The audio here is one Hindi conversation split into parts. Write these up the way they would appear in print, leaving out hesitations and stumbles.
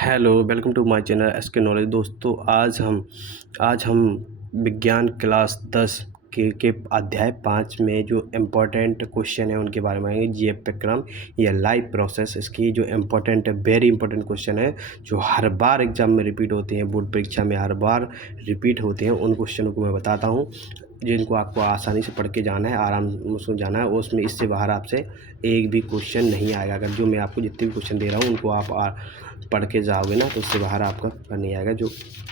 Hello, welcome to my channel SK knowledge. दोस्तों आज हम विज्ञान क्लास 10 के अध्याय 5 में जो इम्पोर्टेंट क्वेश्चन है उनके बारे में आएंगे। जीएफ विक्रम या लाइव प्रोसेस, इसकी जो इम्पोर्टेंट है, वेरी इंपॉर्टेंट क्वेश्चन है जो हर बार एग्जाम में रिपीट होते हैं, बोर्ड परीक्षा में हर बार रिपीट होते हैं। उन क्वेश्चनों को मैं बताता हूँ जिनको आपको आसानी से पढ़ के जाना है, आराम से जाना है, उसमें इससे बाहर आपसे एक भी क्वेश्चन नहीं आएगा। अगर जो मैं आपको जितने भी क्वेश्चन दे रहा हूँ उनको आप पढ़ के जाओगे ना तो उससे बाहर आपका नहीं आएगा। जो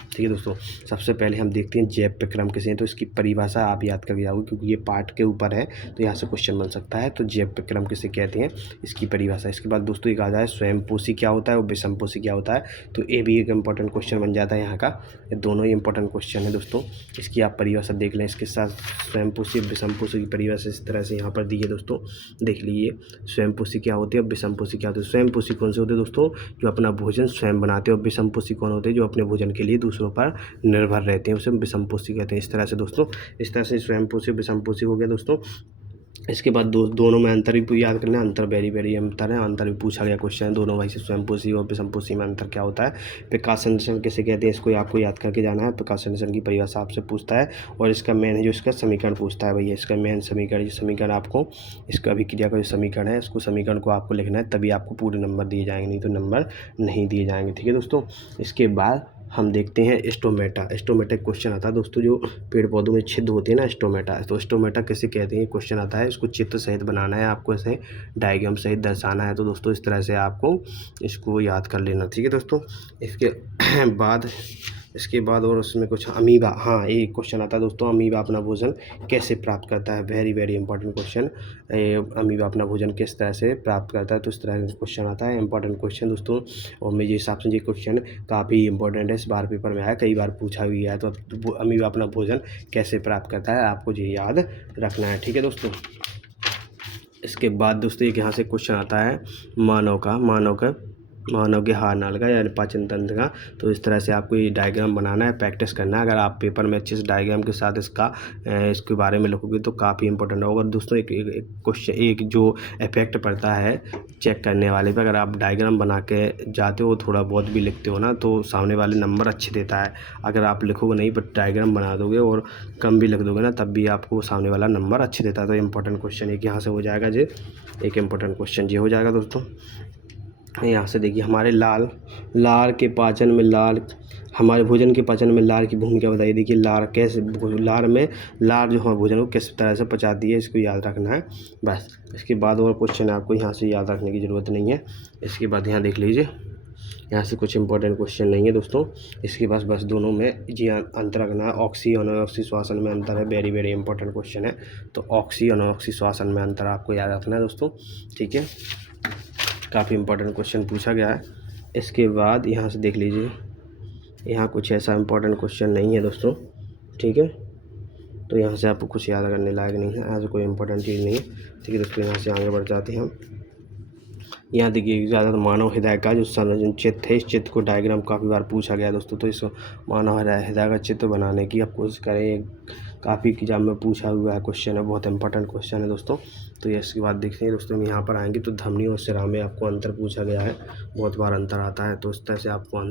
ठीक है दोस्तों, सबसे पहले हम देखते हैं जैव विक्रम किसे हैं। तो इसकी परिभाषा आप याद करके जाओगे क्योंकि ये पाठ के ऊपर है तो यहाँ से क्वेश्चन बन सकता है। तो जैव विक्रम किसे कहते हैं, इसकी परिभाषा। इसके बाद दोस्तों एक आ जाए स्वयंपोषी क्या होता है और विषमपोषी क्या होता है। तो ये भी एक इंपॉर्टेंट क्वेश्चन बन जाता है यहाँ का। ये दोनों ही इंपॉर्टेंट क्वेश्चन है दोस्तों, इसकी आप परिभाषा देख लें। इसके साथ स्वयंपोषी विषमपोषी की परिभाषा इस तरह से यहाँ पर दी है दोस्तों, देख लीजिए। स्वयंपोषी क्या होती है और विषमपोषी क्या होती है। स्वयंपोषी कौन से होते हैं दोस्तों, जो अपना भोजन स्वयं बनाते हैं। और विषमपोषी कौन होते हैं, जो अपने भोजन के लिए दूसरों पर निर्भर रहते हैं, उसे विषमपोषी कहते हैं। इस तरह से दोस्तों, इस तरह से स्वयंपोषी विषमपोषी हो गया दोस्तों। इसके बाद दोनों में अंतर भी याद करना है। अंतर वेरी अंतर है, अंतर भी पूछा गया क्वेश्चन है दोनों भाई से, स्वयंपोषी और विषमपोषी में अंतर क्या होता है। प्रकाश संश्लेषण किसे कहते हैं, इसको आपको याद करके जाना है। प्रकाश संश्लेषण की परिभाषा आपसे पूछता है और इसका मेन है जो इसका समीकरण पूछता है भैया। इसका मेन समीकरण आपको, इसका अभिक्रिया का जो समीकरण है, इसको समीकरण को आपको लिखना है, तभी आपको पूरे नंबर दिए जाएंगे, नहीं तो नंबर नहीं दिए जाएंगे। ठीक है दोस्तों, इसके बाद हम देखते हैं स्टोमेटा। स्टोमेटा क्वेश्चन आता है दोस्तों, जो पेड़ पौधों में छिद्र होते हैं ना, स्टोमेटा। तो स्टोमेटा किसे कहते हैं क्वेश्चन आता है। इसको चित्र सहित बनाना है आपको, ऐसे डायग्राम सहित दर्शाना है। तो दोस्तों इस तरह से आपको इसको याद कर लेना। ठीक है दोस्तों, इसके बाद और उसमें कुछ अमीबा, हाँ एक क्वेश्चन आता है दोस्तों, अमीबा अपना भोजन कैसे प्राप्त करता है। वेरी इंपॉर्टेंट क्वेश्चन, अमीबा अपना भोजन किस तरह से प्राप्त करता है। तो इस तरह का क्वेश्चन आता है, इंपॉर्टेंट क्वेश्चन दोस्तों। और मेरे हिसाब से ये क्वेश्चन काफ़ी इंपॉर्टेंट है, इस बार पेपर में आया, कई बार पूछा भी गया है। तो अमीबा अपना भोजन कैसे प्राप्त करता है, आपको ये याद रखना है। ठीक है दोस्तों, इसके बाद दोस्तों एक यहाँ से क्वेश्चन आता है मानव के हार नाल का या पाचन तंत्र का। तो इस तरह से आपको ये डायग्राम बनाना है, प्रैक्टिस करना है। अगर आप पेपर में अच्छे से डायग्राम के साथ इसके बारे में लिखोगे तो काफ़ी इंपॉर्टेंट होगा। और दोस्तों एक क्वेश्चन, एक जो इफेक्ट पड़ता है चेक करने वाले पे, अगर आप डायग्राम बना के जाते हो, थोड़ा बहुत भी लिखते हो ना, तो सामने वाले नंबर अच्छे देता है। अगर आप लिखोगे नहीं पर डायग्राम बना दोगे और कम भी लिख दोगे ना, तब भी आपको सामने वाला नंबर अच्छे देता है। तो इंपॉर्टेंट क्वेश्चन एक यहाँ से हो जाएगा जी, एक इंपॉर्टेंट क्वेश्चन ये हो जाएगा दोस्तों। यहाँ से देखिए, हमारे लार के पाचन में हमारे भोजन के पाचन में लार की भूमिका बताइए। देखिए लार जो हमारे भोजन को किस तरह से पचाती है, इसको याद रखना है बस। इसके बाद और क्वेश्चन आपको यहाँ से याद रखने की ज़रूरत नहीं है। इसके बाद यहाँ देख लीजिए, यहाँ से कुछ इंपॉर्टेंट क्वेश्चन नहीं है दोस्तों। इसके पास बस दोनों में जी अंतर रखना है। ऑक्सी और अनऑक्सी श्वसन में अंतर है, वेरी इंपॉर्टेंट क्वेश्चन है। तो ऑक्सी और अनऑक्सी श्वसन में अंतर आपको याद रखना है दोस्तों। ठीक है, काफ़ी इंपॉर्टेंट क्वेश्चन पूछा गया है। इसके बाद यहाँ से देख लीजिए, यहाँ कुछ ऐसा इंपॉर्टेंट क्वेश्चन नहीं है दोस्तों। ठीक है, तो यहाँ से आपको कुछ याद करने लायक नहीं है, यहाँ से कोई इंपॉर्टेंट चीज़ नहीं है। ठीक है दोस्तों, यहाँ से आगे बढ़ जाते हैं हम। यहाँ देखिए ज़्यादातर मानव हृदय का जो संरचना चित्र है, इस चित्र को डायग्राम काफ़ी बार पूछा गया दोस्तों। तो इस मानव हृदय का चित्र बनाने की आप कोशिश करें, काफ़ी एग्जाम में पूछा हुआ है क्वेश्चन है, बहुत इंपॉर्टेंट क्वेश्चन है दोस्तों। तो इसके बाद देखते हैं दोस्तों, हम यहाँ पर आएंगे तो धमनी और सिरा में आपको अंतर पूछा गया है, बहुत बार अंतर आता है। तो इस तरह से आपको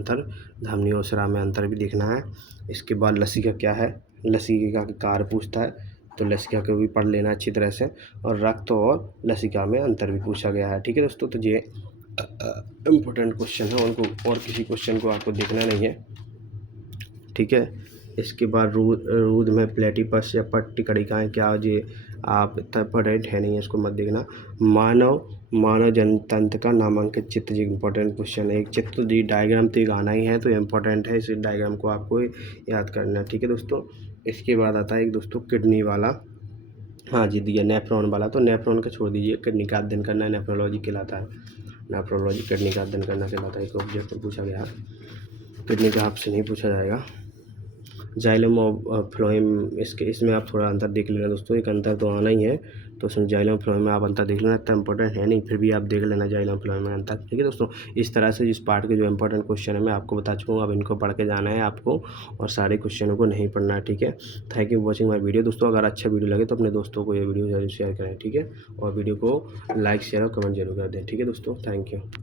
धमनी और सिरा में अंतर भी देखना है। इसके बाद लसिका क्या है, लसिका का कार्य पूछता है, तो लसिका को भी पढ़ लेना अच्छी तरह से। और रक्त और लसिका में अंतर भी पूछा गया है। ठीक है दोस्तों, तो ये इम्पोर्टेंट क्वेश्चन है, उनको और किसी क्वेश्चन को आपको देखना नहीं है। ठीक है, इसके बाद रूध में प्लेटिपस या पट्टी कणिकाएँ क्या, ये आप इम्पोर्टेंट है नहीं है, इसको मत देखना। मानव जनतंत्र का नामांकित चित्र, ये इंपॉर्टेंट क्वेश्चन है। एक चित्र दी डायग्राम तो एक आना ही है, तो इम्पोर्टेंट है, इस डायग्राम को आपको याद करना है। ठीक है दोस्तों, इसके बाद आता है एक दोस्तों किडनी वाला, हाँ जी दिया नेफ्रॉन वाला। तो नेफ्रॉन का छोड़ दीजिए, किडनी का अध्ययन करना है, नेफ्रोलॉजी कहलाता है। नेफ्रोलॉजी किडनी का अध्ययन करना कहलाता है। एक ऑब्जेक्ट में पूछा गया, किडनी का आपसे नहीं पूछा जाएगा। जाइलम और फ्लोएम, इसमें आप थोड़ा अंतर देख लेना दोस्तों, एक अंतर तो आना ही है। तो उसमें जाइलम फ्लोएम में आप अंतर देख लेना, इतना इंपॉर्टेंट है नहीं, फिर भी आप देख लेना जाइलम फ्लोएम में अंतर। ठीक है दोस्तों, इस तरह से जिस पार्ट के जो इंपॉर्टेंट क्वेश्चन है मैं आपको बता चुका हूँ, अब इनको पढ़ के जाना है आपको, और सारे क्वेश्चनों को नहीं पढ़ना है। ठीक है, thank you watching my video दोस्तों। अगर अच्छा वीडियो लगे तो अपने दोस्तों को ये वीडियो जरूर शेयर करें। ठीक है, और वीडियो को लाइक शेयर और कमेंट जरूर कर दें। ठीक है दोस्तों, थैंक यू।